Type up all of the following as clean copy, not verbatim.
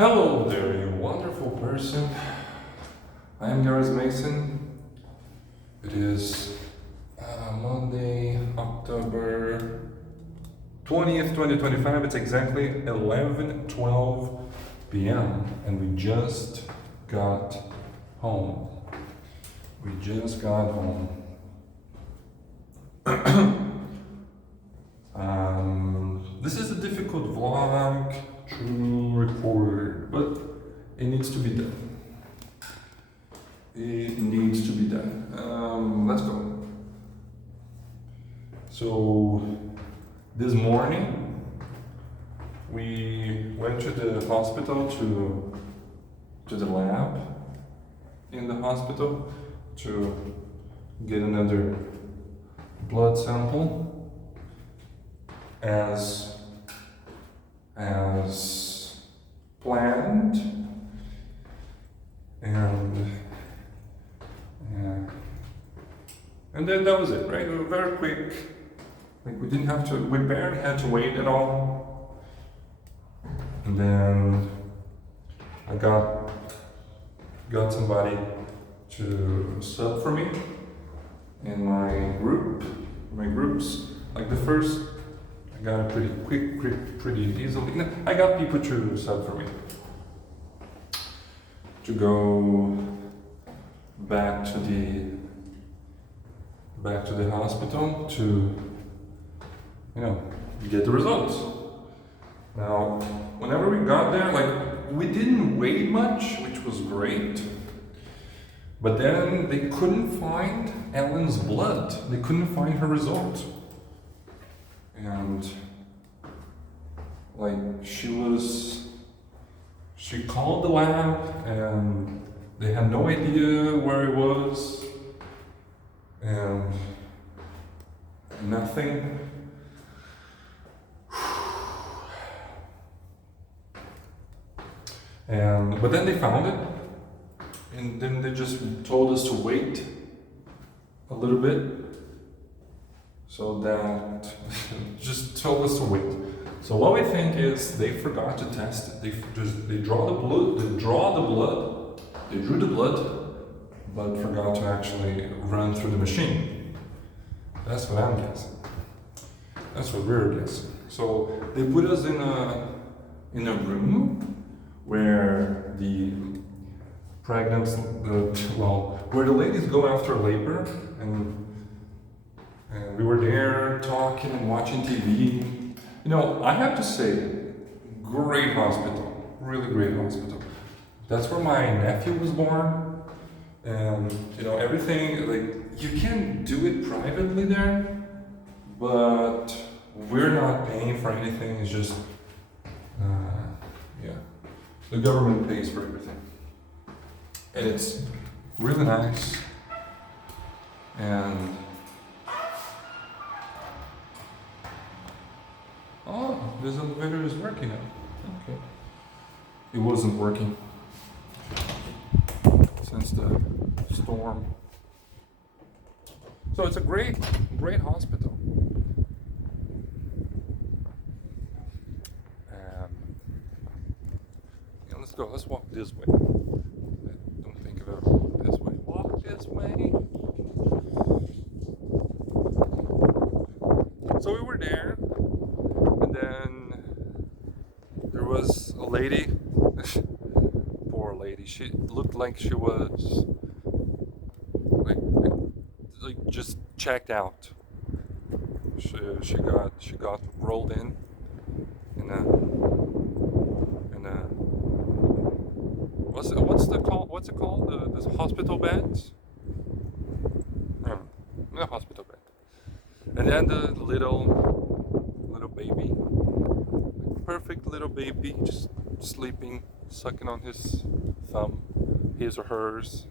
Hello there, you wonderful person. I am Gareth Mason. It is Monday, October 20th, 2025. It's exactly 11:12 p.m. and we just got home. We just got home. This is a difficult vlog to record, but it needs to be done. It needs to be done. Let's go. So, this morning we went to the hospital to the lab in the hospital to get another blood sample as planned, and then that was it, right? We were very quick. Like we barely had to wait at all. And then I got somebody to sub for me in my groups. Like the first, I got it pretty quick, pretty easily. No, I got people to sub for me to go back to the hospital to get the results. Now, whenever we got there, like we didn't wait much, which was great. But then they couldn't find Ellen's blood. They couldn't find her result. And like she called the lab and they had no idea where it was and nothing. But then they found it, and then they just told us to wait a little bit, so that just told us to wait. So what we think is they forgot to test it. They drew the blood, but forgot to actually run through the machine. That's what I'm guessing. That's what we're guessing. So they put us in a room where the where the ladies go after labor, and we were there talking and watching TV. I have to say, great hospital, really great hospital. That's where my nephew was born, and everything, like, you can do it privately there, but we're not paying for anything. It's just the government pays for everything, and it's really nice. And this elevator is working now. Okay, it wasn't working since the storm. So it's a great hospital. Let's go. Let's walk this way. Don't think of it this way. Walk this way. So we were there, and then there was a lady. Poor lady. She looked like she was like just checked out. She got rolled in a what's it called? The hospital beds? The hospital bed. And then the little baby, perfect little baby, just sleeping, sucking on his thumb, his or hers.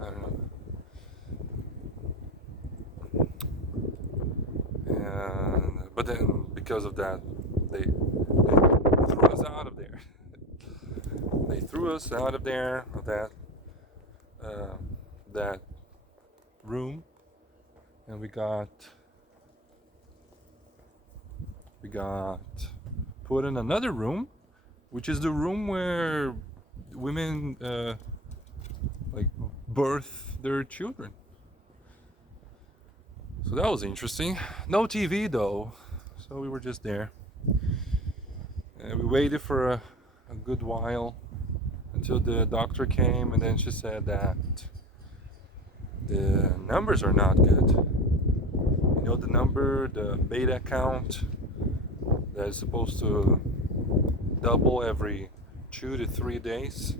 I don't know. But then because of that, they threw us out of there. They threw us out of there, of that room, and we got put in another room which is the room where women like birth their children. So that was interesting. No TV though, so we were just there. And we waited for a good while until the doctor came, and then she said that the numbers are not good. You know the number, the beta count that is supposed to double every 2 to 3 days.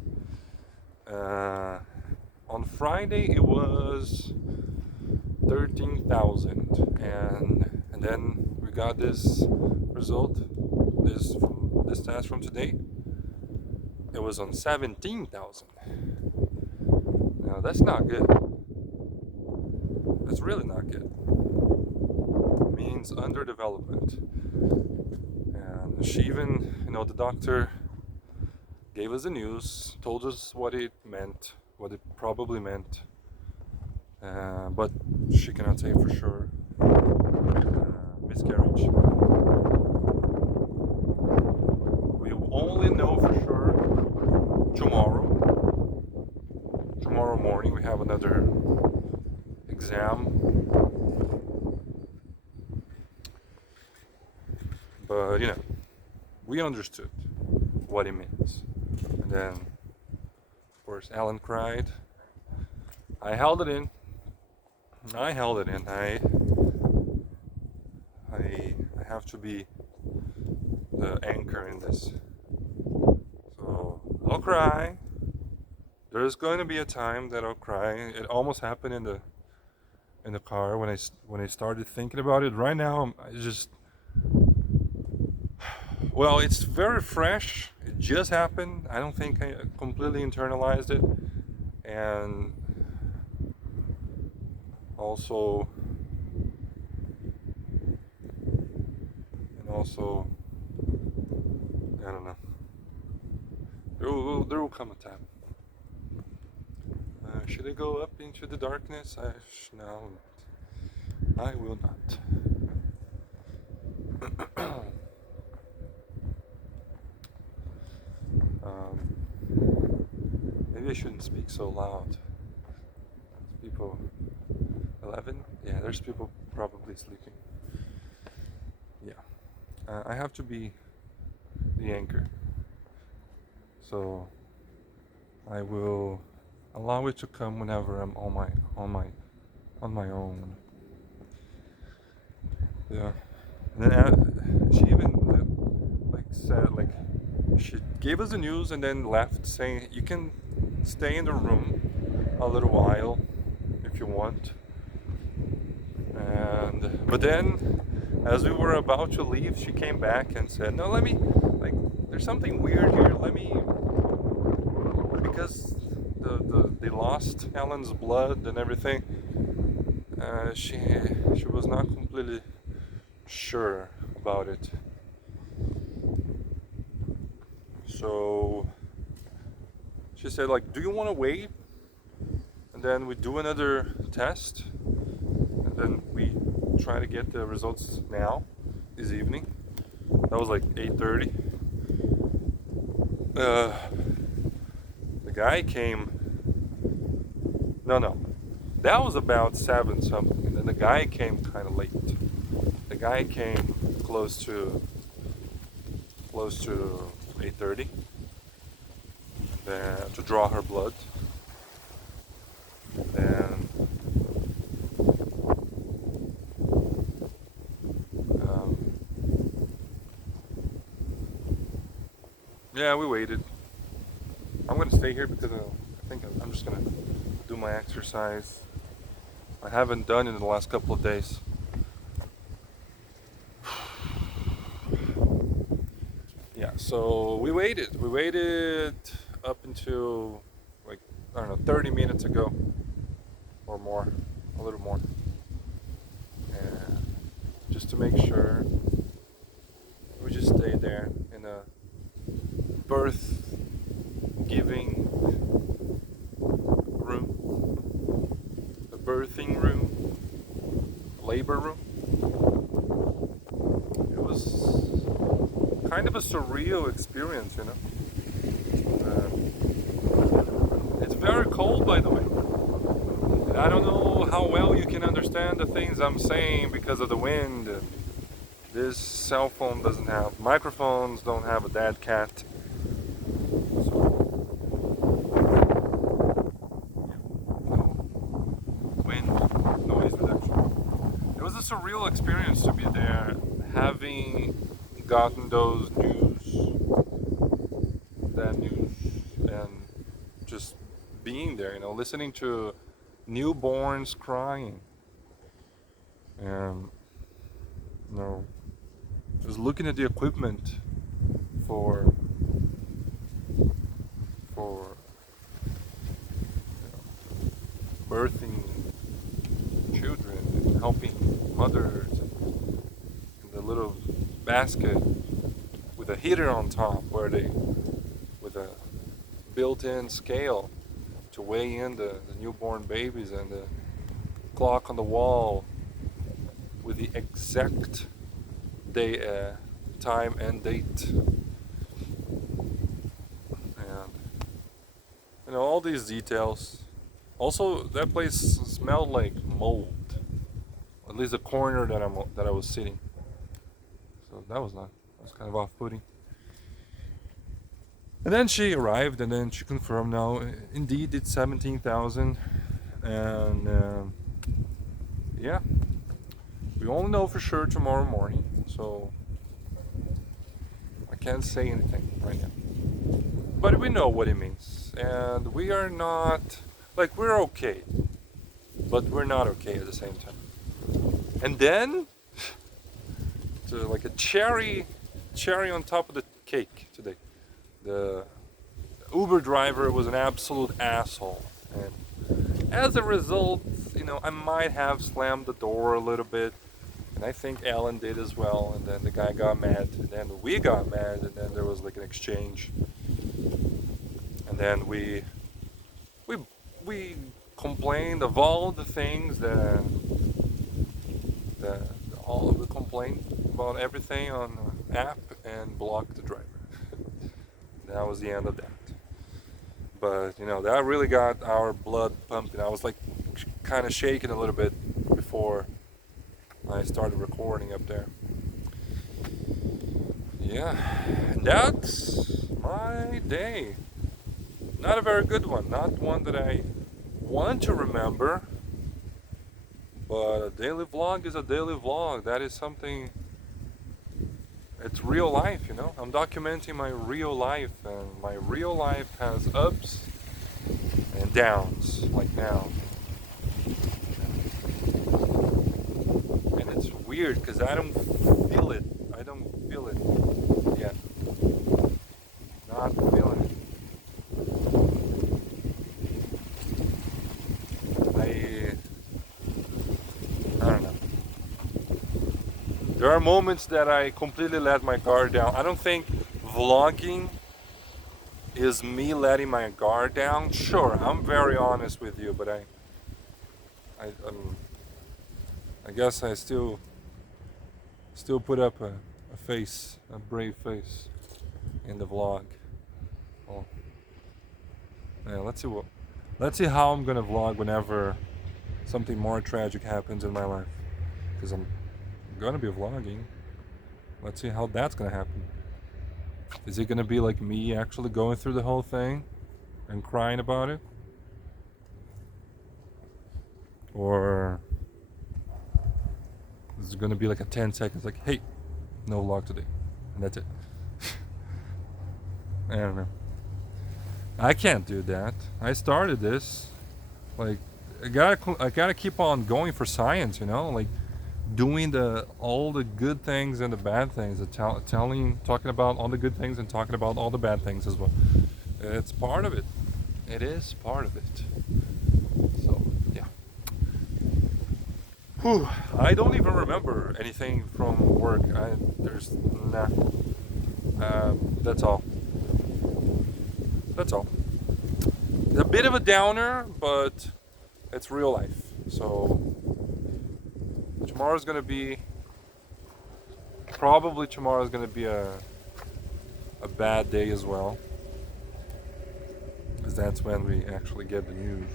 On Friday it was 13,000, and then we got this result, this test from today. It was on 17,000. Now that's not good. That's really not good. It means underdevelopment. And she even, the doctor gave us the news, told us what it meant, what it probably meant, but she cannot say for sure. Miscarriage. We will only know for sure tomorrow. Tomorrow morning we have another exam. But we understood what it means. And then, of course, Alan cried. I held it in. I have to be the anchor in this. So I'll cry. There's going to be a time that I'll cry. It almost happened in the car when I started thinking about it. Right now, well, it's very fresh. It just happened. I don't think I completely internalized it, and also, I don't know. There will come a time. Should I go up into the darkness? No, I will not. Maybe I shouldn't speak so loud. People 11? Yeah, there's people probably sleeping. Yeah. I have to be the anchor. So I will allow it to come whenever I'm on my own. Yeah. And then she even said, she gave us the news and then left saying you can stay in the room a little while if you want. But then as we were about to leave, she came back and said, no, there's something weird here, because they lost Alan's blood and everything. She was not completely sure about it. So she said, do you want to wait? And then we do another test. And then we try to get the results now, this evening. That was 8:30. The guy came. No. That was about 7 something. And then the guy came kind of late. The guy came close to 8:30 to draw her blood. And yeah, we waited. I'm gonna stay here because I think I'm just gonna do my exercise. I haven't done it in the last couple of days. Yeah, so we waited. We waited up until 30 minutes ago or more, a little more. And just to make sure, we just stayed there in a birth giving room, a birthing room, labor room. It was kind of of a surreal experience, you know. It's very cold, by the way. And I don't know how well you can understand the things I'm saying because of the wind. This cell phone doesn't have microphones, don't have a dead cat. So, no wind, noise reduction. It was a surreal experience to be there, having gotten that news, and just being there, you know, listening to newborns crying, and you know, just looking at the equipment for for birthing children and helping mothers, and the little basket with a heater on top where they with a built-in scale to weigh in the newborn babies, and the clock on the wall with the exact day, time and date, and you know, all these details. Also, that place smelled like mold, at least the corner that I was sitting. So that was kind of off-putting. And then she arrived, and then she confirmed. Now, indeed, it's 17,000, and yeah, we only know for sure tomorrow morning. So I can't say anything right now. But we know what it means, and we are not like, we're okay, but we're not okay at the same time. And then, to like a cherry on top of the cake today, the Uber driver was an absolute asshole, and as a result, you know, I might have slammed the door a little bit, and I think Ellen did as well. And then the guy got mad, and then we got mad, and then there was like an exchange, and then we complained of all the things that all of the complaint about everything on the app, and blocked the driver. That was the end of that. But you know, that really got our blood pumping. I was like kind of shaking a little bit before I started recording up there. Yeah, and that's my day. Not a very good one, not one that I want to remember, but a daily vlog is a daily vlog. That is something, it's real life, you know. I'm documenting my real life, and my real life has ups and downs, like now. And it's weird because I don't feel it. I don't feel it yet. Not feeling it. I don't know. There are moments that I completely let my guard down. I don't think vlogging is me letting my guard down. Sure, I'm very honest with you, but I guess I still put up a face, a brave face in the vlog. Well, yeah, let's see how I'm gonna vlog whenever something more tragic happens in my life, because I'm gonna be vlogging. Let's see how that's gonna happen. Is it gonna be like me actually going through the whole thing and crying about it, or is it gonna be like a 10 seconds, like, hey, no vlog today, and that's it? I don't know. I can't do that. I started this, like, I gotta keep on going for science, you know, like doing all the good things and the bad things, talking about all the good things and talking about all the bad things as well. It's part of it. It is part of it. So yeah. Whew. I don't even remember anything from work. There's nah. That's all. That's all. It's a bit of a downer, but it's real life. So tomorrow's gonna be a a bad day as well, because that's when we actually get the news.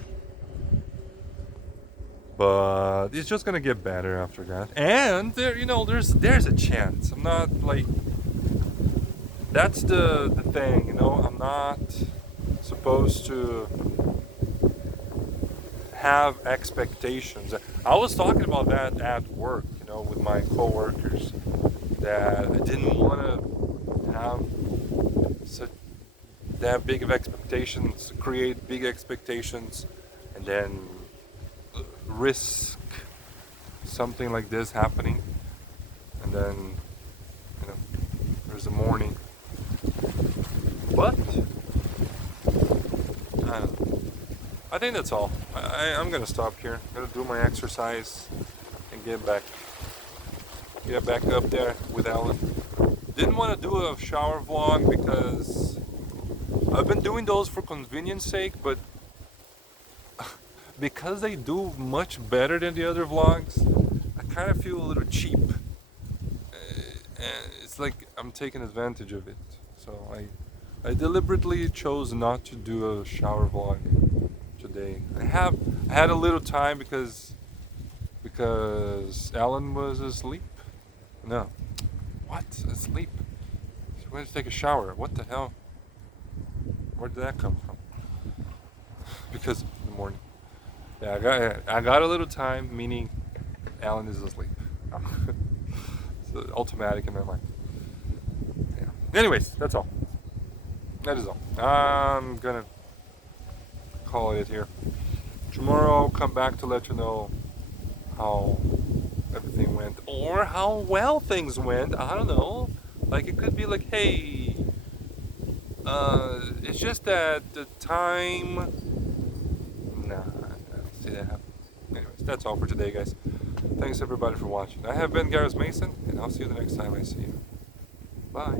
But it's just gonna get better after that. And there, there's a chance. I'm not like, that's the thing, I'm not supposed to have expectations. I was talking about that at work, with my coworkers, that I didn't want to have such that big of expectations, create big expectations, and then risk something like this happening, and then there's a morning. But I don't know. I think that's all. I'm gonna stop here. I'm gonna do my exercise and get back up there with Alan. Didn't want to do a shower vlog because I've been doing those for convenience sake, but because they do much better than the other vlogs, I kind of feel a little cheap. And it's like I'm taking advantage of it. So I deliberately chose not to do a shower vlog today. I had a little time because Alan was asleep. No. What? Asleep? She went to take a shower. What the hell? Where did that come from? Because in the morning. Yeah, I got a little time, meaning Alan is asleep. It's automatic in my mind. Yeah. Anyways, that's all. That is all. I'm gonna call it here. Tomorrow I'll come back to let you know how everything went, or how well things went. I don't know. Like, it could be like, hey, it's just that the time. Nah, I don't see that happen. Anyways, that's all for today, guys. Thanks everybody for watching. I have been Gareth Mason, and I'll see you the next time I see you. Bye.